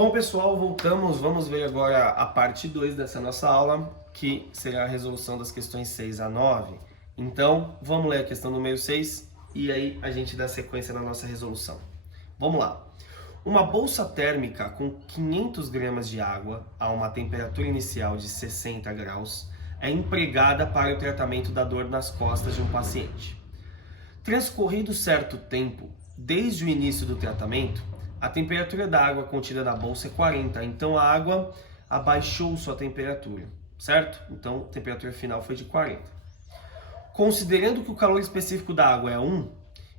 Bom, pessoal, voltamos. Vamos ver agora a parte 2 dessa nossa aula, que será a resolução das questões 6 a 9. Então, vamos ler a questão número 6 e aí a gente dá sequência na nossa resolução. Vamos lá. Uma bolsa térmica com 500 gramas de água a uma temperatura inicial de 60 graus é empregada para o tratamento da dor nas costas de um paciente. Transcorrido certo tempo, desde o início do tratamento, a temperatura da água contida na bolsa é 40, então a água abaixou sua temperatura, certo? Então a temperatura final foi de 40. Considerando que o calor específico da água é 1,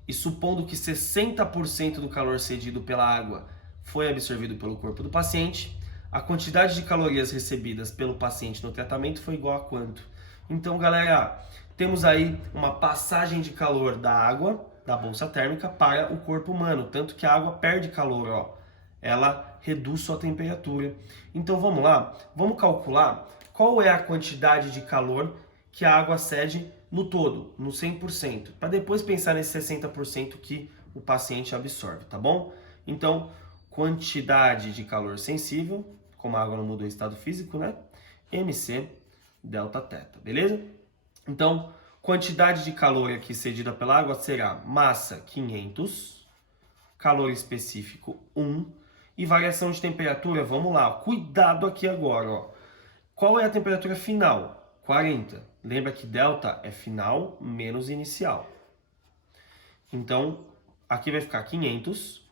e supondo que 60% do calor cedido pela água foi absorvido pelo corpo do paciente, a quantidade de calorias recebidas pelo paciente no tratamento foi igual a quanto? Então, galera, temos aí uma passagem de calor da água, da bolsa térmica, para o corpo humano, tanto que a água perde calor, ó. Ela reduz sua temperatura. Então vamos lá, vamos calcular qual é a quantidade de calor que a água cede no todo, no 100%, para depois pensar nesse 60% que o paciente absorve, tá bom? Então, quantidade de calor sensível, como a água não mudou o estado físico, né? MC delta teta, beleza? Então, quantidade de calor aqui cedida pela água será massa 500, calor específico 1 e variação de temperatura, vamos lá, cuidado aqui agora, ó. Qual é a temperatura final? 40. Lembra que delta é final menos inicial. Então, aqui vai ficar 500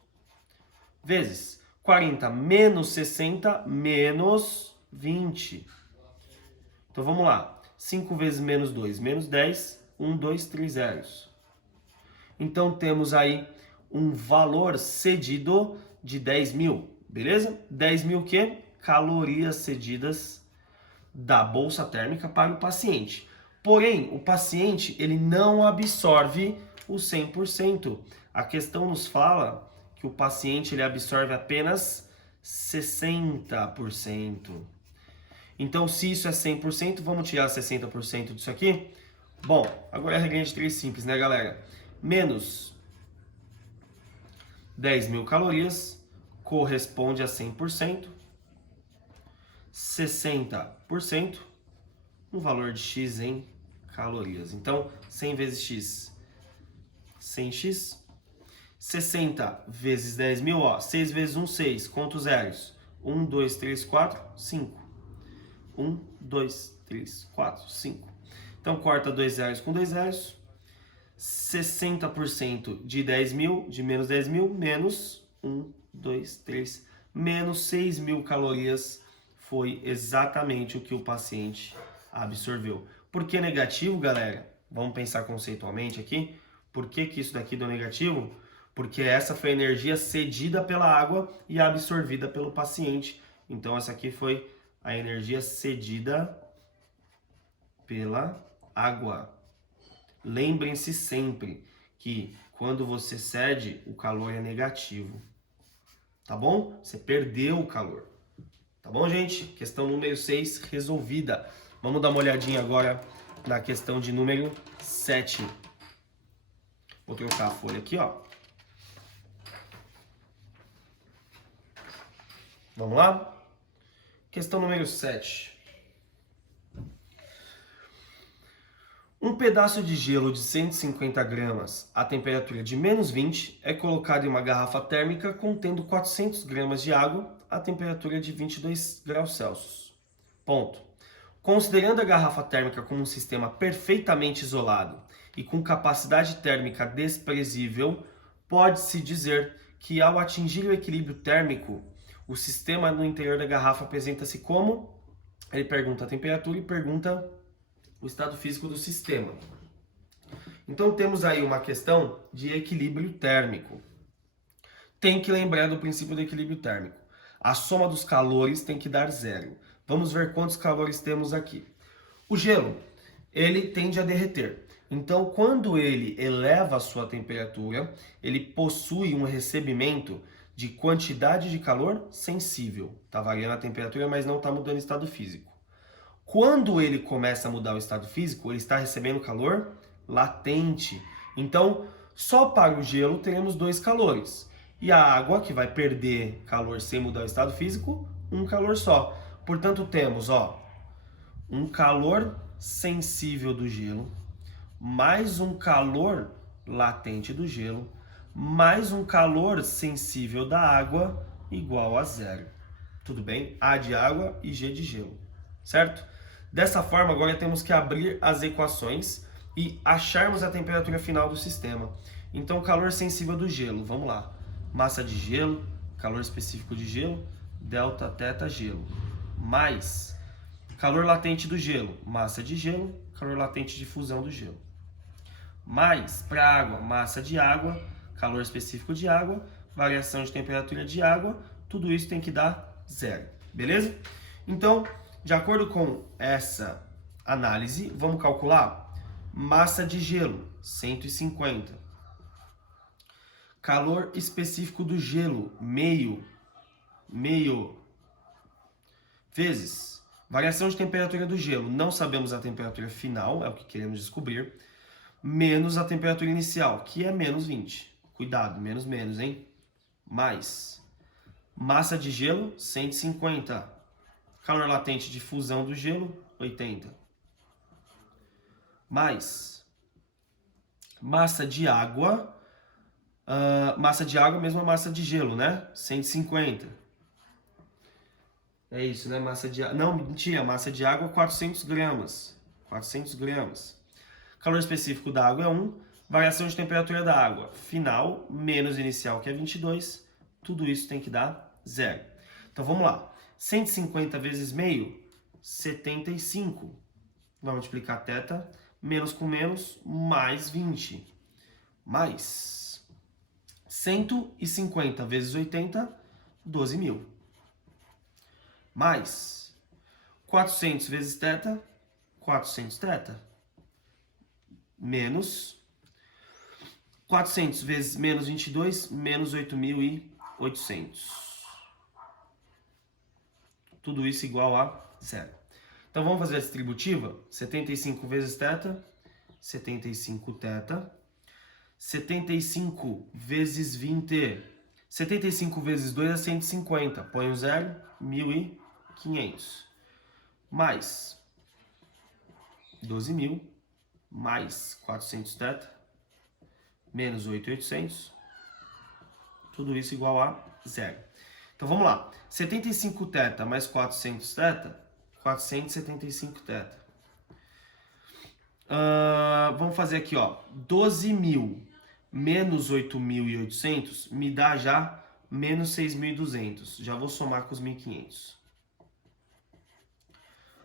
vezes 40 menos 60 menos 20. Então, vamos lá. 5 vezes menos 2, menos 10, 1, 2, 3 zeros. Então, temos aí um valor cedido de 10 mil, beleza? 10 mil o quê? Calorias cedidas da bolsa térmica para o paciente. Porém, o paciente ele não absorve o 100%. A questão nos fala que o paciente ele absorve apenas 60%. Então, se isso é 100%, vamos tirar 60% disso aqui? Bom, agora é a regrinha de 3 simples, né, galera? Menos 10 mil calorias corresponde a 100%. 60%, um valor de x em calorias. Então, 100 vezes x, 100x. 60 vezes 10 mil, ó, 6 vezes 1, 6. Quantos zeros? 1, 2, 3, 4, 5. 1, 2, 3, 4, 5. Então, corta 2 zeros com 2 zeros. 60% de 10 mil, de menos 10 mil, menos 1, 2, 3, menos 6 mil calorias foi exatamente o que o paciente absorveu. Por que negativo, galera? Vamos pensar conceitualmente aqui. Por que isso daqui deu negativo? Porque essa foi a energia cedida pela água e absorvida pelo paciente. Então, essa aqui foi a energia cedida pela água. Lembrem-se sempre que quando você cede, o calor é negativo. Tá bom? Você perdeu o calor. Tá bom, gente? Questão número 6 resolvida. Vamos dar uma olhadinha agora na questão de número 7. Vou trocar a folha aqui, ó. Vamos lá? Questão número 7. Um pedaço de gelo de 150 gramas a temperatura de menos 20 é colocado em uma garrafa térmica contendo 400 gramas de água a temperatura de 22 graus Celsius. Ponto. Considerando a garrafa térmica como um sistema perfeitamente isolado e com capacidade térmica desprezível, pode-se dizer que ao atingir o equilíbrio térmico, o sistema no interior da garrafa apresenta-se como? Ele pergunta a temperatura e pergunta o estado físico do sistema. Então temos aí uma questão de equilíbrio térmico. Tem que lembrar do princípio do equilíbrio térmico. A soma dos calores tem que dar zero. Vamos ver quantos calores temos aqui. O gelo, ele tende a derreter. Então, quando ele eleva a sua temperatura, ele possui um recebimento de quantidade de calor sensível. Está variando a temperatura, mas não está mudando o estado físico. Quando ele começa a mudar o estado físico, ele está recebendo calor latente. Então, só para o gelo teremos 2 calores. E a água, que vai perder calor sem mudar o estado físico, um calor só. Portanto, temos, ó, um calor sensível do gelo, mais um calor latente do gelo, mais um calor sensível da água, igual a zero. Tudo bem? A de água e G de gelo, certo? Dessa forma, agora temos que abrir as equações e acharmos a temperatura final do sistema. Então, calor sensível do gelo, vamos lá. Massa de gelo, calor específico de gelo, delta, teta, gelo. Mais calor latente do gelo, massa de gelo, calor latente de fusão do gelo. Mais, para água, massa de água, calor específico de água, variação de temperatura de água, tudo isso tem que dar zero, beleza? Então, de acordo com essa análise, vamos calcular massa de gelo, 150. Calor específico do gelo, meio vezes variação de temperatura do gelo, não sabemos a temperatura final, é o que queremos descobrir, menos a temperatura inicial, que é menos 20. Cuidado, menos, hein? Mais massa de gelo, 150. Calor latente de fusão do gelo, 80. Mais massa de água, mesma massa de gelo, né? 150. É isso, né? Massa de água. Não, mentira, massa de água 400 gramas. 400 gramas. Calor específico da água é 1. Variação de temperatura da água final menos inicial, que é 22. Tudo isso tem que dar zero. Então vamos lá. 150 vezes meio, 75. Vamos multiplicar θ. Menos com menos, mais 20. Mais 150 vezes 80, 12.000. Mais 400 vezes θ, 400 θ. Menos 400 vezes menos 22, menos 8.800. Tudo isso igual a zero. Então vamos fazer a distributiva. 75 vezes θ, 75 θ. 75 vezes 20. 75 vezes 2 é 150. Põe o zero, 1.500. Mais 12.000. Mais 400 θ. Menos 8.800. Tudo isso igual a zero. Então vamos lá. 75 θ mais 400 θ. 475 θ. Vamos fazer aqui, ó. 12.000 menos 8.800 me dá já menos 6.200. Já vou somar com os 1.500.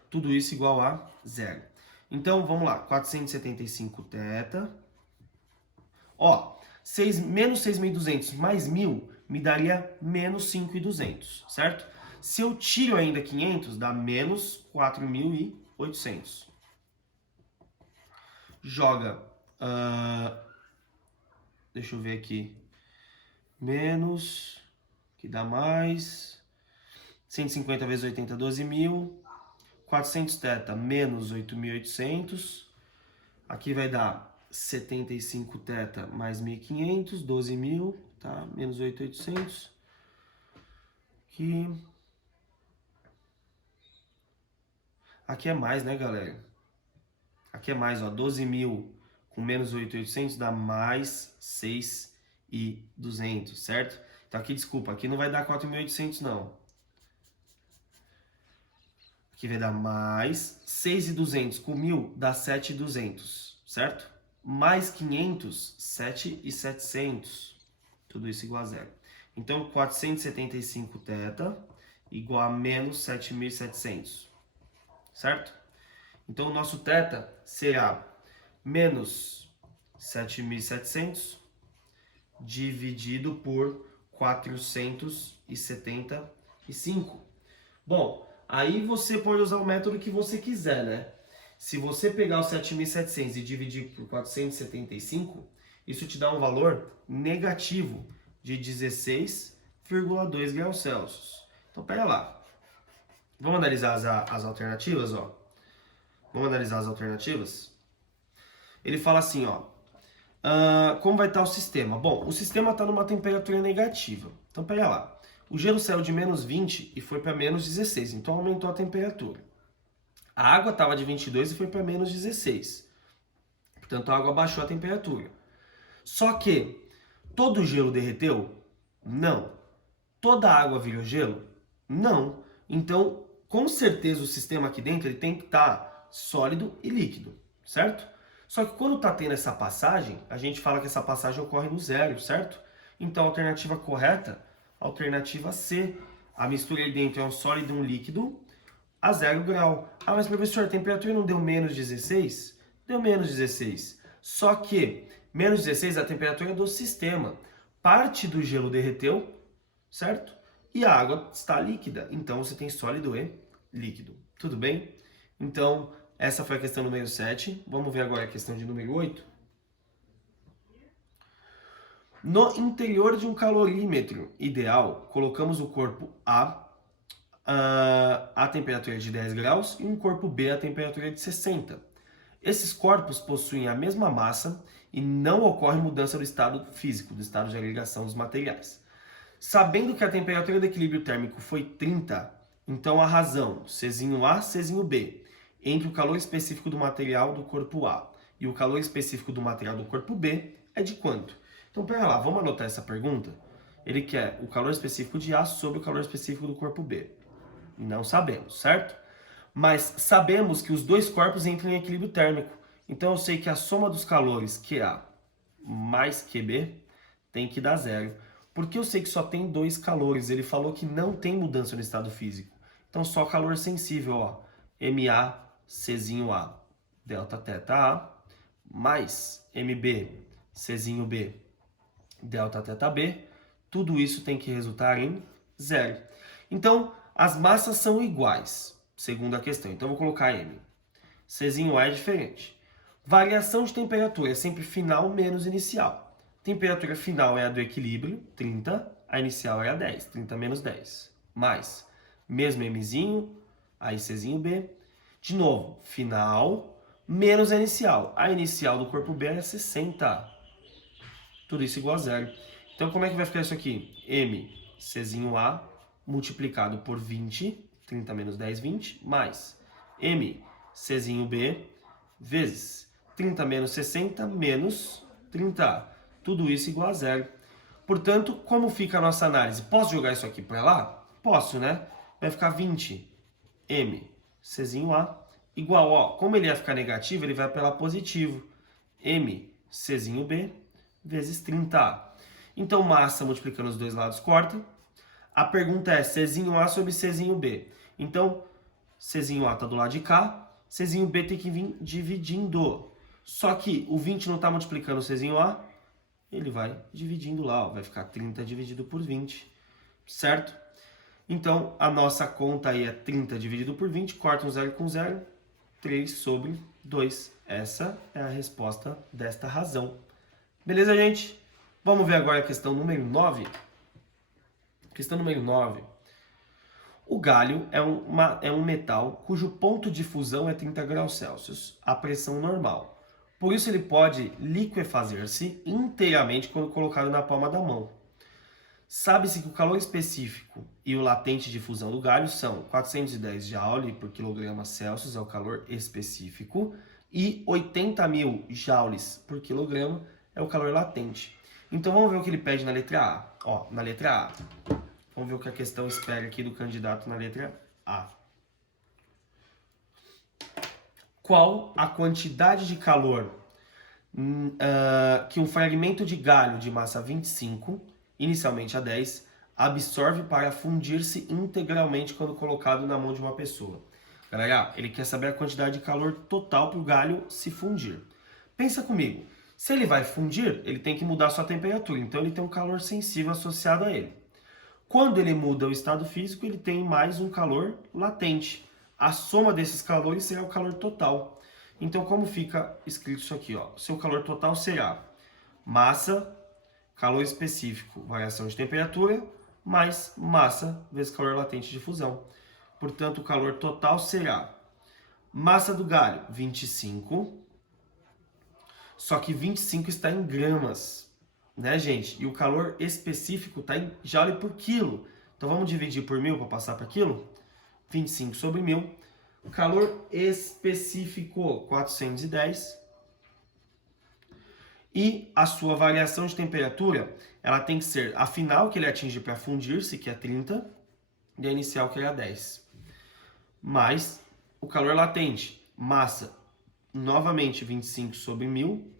Tudo isso igual a zero. Então, vamos lá. 475 θ. Ó, menos 6.200 mais 1.000 me daria menos 5.200, certo? Se eu tiro ainda 500, dá menos 4.800. Joga, deixa eu ver aqui, menos, que dá mais, 150 vezes 80, 12.000, 400 θ menos 8.800, aqui vai dar 75 θ mais 1.500, 12.000, tá? Menos 8.800, aqui é mais, né, galera? Aqui é mais, ó, 12.000 com menos 8.800 dá mais 6.200, certo? Então aqui, desculpa, aqui não vai dar 4.800 não. Aqui vai dar mais 6.200 com 1.000 dá 7.200, certo? Mais 500, 7.700. Tudo isso igual a zero. Então, 475 θ igual a menos 7.700, certo? Então, o nosso θ será menos 7.700 dividido por 475. Bom, aí você pode usar o método que você quiser, né? Se você pegar os 7.700 e dividir por 475, isso te dá um valor negativo de 16,2 graus Celsius. Então, pega lá. Vamos analisar as alternativas, ó. Vamos analisar as alternativas? Ele fala assim, ó. Como vai estar o sistema? Bom, o sistema está numa temperatura negativa. Então, pega lá. O gelo saiu de menos 20 e foi para menos 16, então aumentou a temperatura. A água estava de 22 e foi para menos 16. Portanto, a água baixou a temperatura. Só que todo o gelo derreteu? Não. Toda a água virou gelo? Não. Então, com certeza o sistema aqui dentro ele tem que estar sólido e líquido, certo? Só que quando está tendo essa passagem, a gente fala que essa passagem ocorre no zero, certo? Então, a alternativa correta, alternativa C. A mistura aí dentro é um sólido e um líquido a 0 grau. Ah, mas professor, a temperatura não deu menos 16? Deu menos 16. Só que menos 16 é a temperatura do sistema. Parte do gelo derreteu, certo? E a água está líquida. Então você tem sólido e líquido. Tudo bem? Então, essa foi a questão número 7. Vamos ver agora a questão de número 8. No interior de um calorímetro ideal, colocamos o corpo A temperatura de 10 graus e um corpo B a temperatura de 60. Esses corpos possuem a mesma massa e não ocorre mudança do estado físico, do estado de agregação dos materiais. Sabendo que a temperatura do equilíbrio térmico foi 30, então a razão Czinho A, Czinho B, entre o calor específico do material do corpo A e o calor específico do material do corpo B é de quanto? Então, pera lá, vamos anotar essa pergunta? Ele quer o calor específico de A sobre o calor específico do corpo B. Não sabemos, certo? Mas sabemos que os dois corpos entram em equilíbrio térmico. Então eu sei que a soma dos calores QA mais QB tem que dar zero. Porque eu sei que só tem dois calores. Ele falou que não tem mudança no estado físico. Então só calor sensível, ó. MA, Czinho A, delta teta A, mais MB, Czinho B, delta teta B. Tudo isso tem que resultar em zero. Então, as massas são iguais, segundo a questão. Então, eu vou colocar M. Czinho A é diferente. Variação de temperatura é sempre final menos inicial. Temperatura final é a do equilíbrio, 30. A inicial é a 10, 30 menos 10. Mais, mesmo Mzinho, aí Czinho B. De novo, final menos a inicial. A inicial do corpo B é 60. Tudo isso igual a zero. Então, como é que vai ficar isso aqui? M, Czinho A, multiplicado por 20, 30 menos 10, 20, mais M, Czinho B, vezes 30 menos 60, menos 30. Tudo isso igual a zero. Portanto, como fica a nossa análise? Posso jogar isso aqui para lá? Posso, né? Vai ficar 20, M, Czinho A, igual, ó, como ele ia ficar negativo, ele vai para lá positivo. M, Czinho B, vezes 30. Então, massa multiplicando os dois lados corta. A pergunta é Czinho A sobre Czinho B. Então, Czinho A está do lado de cá, Czinho B tem que vir dividindo. Só que o 20 não está multiplicando o Czinho A, ele vai dividindo lá, ó, vai ficar 30 dividido por 20, certo? Então, a nossa conta aí é 30 dividido por 20, corta um zero com zero, 3 sobre 2. Essa é a resposta desta razão. Beleza, gente? Vamos ver agora a questão número 9. Questão número 9. O galho é um metal cujo ponto de fusão é 30 graus Celsius, a pressão normal. Por isso ele pode liquefazer-se inteiramente quando colocado na palma da mão. Sabe-se que o calor específico e o latente de fusão do galho são 410 Joule por quilograma Celsius, é o calor específico, e 80.000 joules por quilograma é o calor latente. Então vamos ver o que ele pede na letra A. Ó, na letra A. Vamos ver o que a questão espera aqui do candidato na letra A. Qual a quantidade de calor que um fragmento de galho de massa 25, inicialmente a 10, absorve para fundir-se integralmente quando colocado na mão de uma pessoa? Galera, ele quer saber a quantidade de calor total para o galho se fundir. Pensa comigo. Se ele vai fundir, ele tem que mudar sua temperatura. Então ele tem um calor sensível associado a ele. Quando ele muda o estado físico, ele tem mais um calor latente. A soma desses calores será o calor total. Então, como fica escrito isso aqui? Ó? Seu calor total será massa, calor específico, variação de temperatura, mais massa vezes calor latente de fusão. Portanto, o calor total será massa do galho, 25, Só que 25 está em gramas, né, gente? E o calor específico está em joule por quilo. Então vamos dividir por 1000 para passar para quilo? 25 sobre 1000. O calor específico, 410. E a sua variação de temperatura, ela tem que ser a final que ele atinge para fundir-se, que é 30, e a inicial, que é 10. Mais o calor latente, massa, novamente 25 sobre 1000,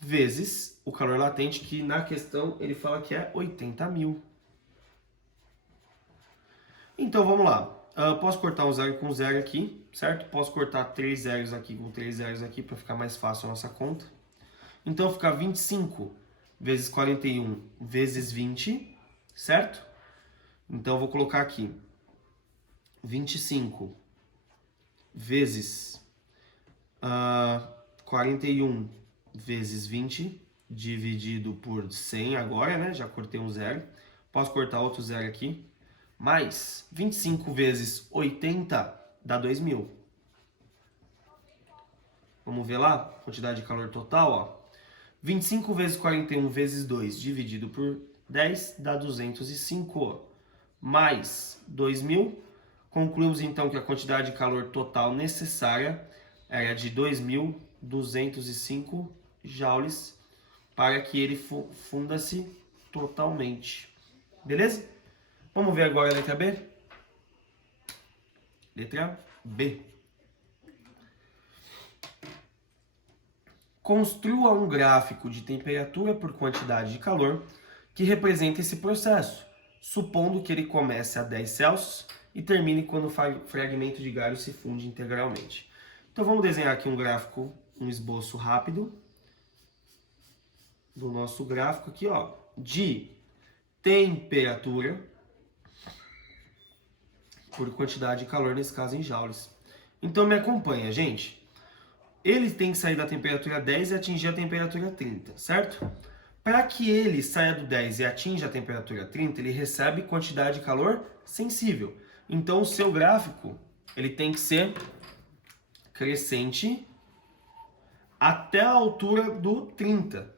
vezes o calor latente, que na questão ele fala que é 80.000. Então vamos lá. Posso cortar um zero com zero aqui, certo? Posso cortar 3 zeros aqui com 3 zeros aqui para ficar mais fácil a nossa conta. Então fica 25 vezes 41 vezes 20, certo? Então eu vou colocar aqui 25 vezes 41 vezes 20 dividido por 100 agora, né? Já cortei um zero. Posso cortar outro zero aqui. Mais 25 vezes 80 dá 2000. Vamos ver lá? Quantidade de calor total, ó. 25 vezes 41 vezes 2 dividido por 10 dá 205. Mais 2000. Concluímos então que a quantidade de calor total necessária era de 2.205 joules para que ele funda-se totalmente. Beleza? Vamos ver agora a letra B? Letra B. Construa um gráfico de temperatura por quantidade de calor que representa esse processo, supondo que ele comece a 10 Celsius e termine quando o fragmento de galho se funde integralmente. Então vamos desenhar aqui um gráfico, um esboço rápido do nosso gráfico aqui, ó, de temperatura por quantidade de calor, nesse caso em joules. Então me acompanha, gente. Ele tem que sair da temperatura 10 e atingir a temperatura 30, certo? Para que ele saia do 10 e atinja a temperatura 30, ele recebe quantidade de calor sensível. Então o seu gráfico, ele tem que ser crescente até a altura do 30.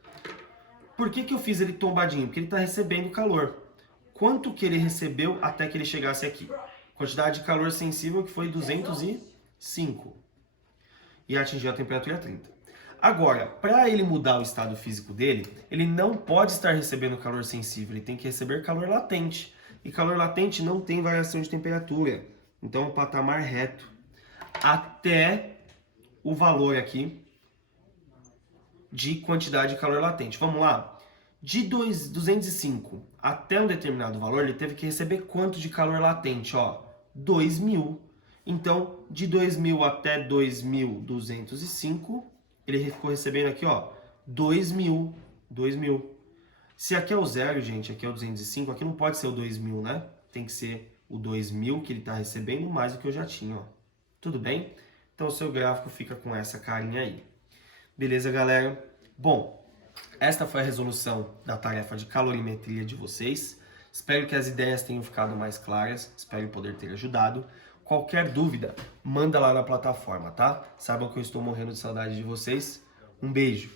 Por que eu fiz ele tombadinho? Porque ele está recebendo calor. Quanto que ele recebeu até que ele chegasse aqui? Quantidade de calor sensível que foi 205. E atingiu a temperatura 30. Agora, para ele mudar o estado físico dele, ele não pode estar recebendo calor sensível, ele tem que receber calor latente. E calor latente não tem variação de temperatura. Então é um patamar reto. Até o valor aqui de quantidade de calor latente. Vamos lá? De 205 até um determinado valor, ele teve que receber quanto de calor latente? Ó, 2000. Então, de 2000 até 2205, ele ficou recebendo aqui, ó, 2000. Se aqui é o zero, gente, aqui é o 205, aqui não pode ser o 2000, né? Tem que ser o 2000 que ele está recebendo mais do que eu já tinha, ó. Tudo bem? Então, o seu gráfico fica com essa carinha aí. Beleza, galera? Bom, esta foi a resolução da tarefa de calorimetria de vocês. Espero que as ideias tenham ficado mais claras, espero poder ter ajudado. Qualquer dúvida, manda lá na plataforma, tá? Saibam que eu estou morrendo de saudade de vocês. Um beijo!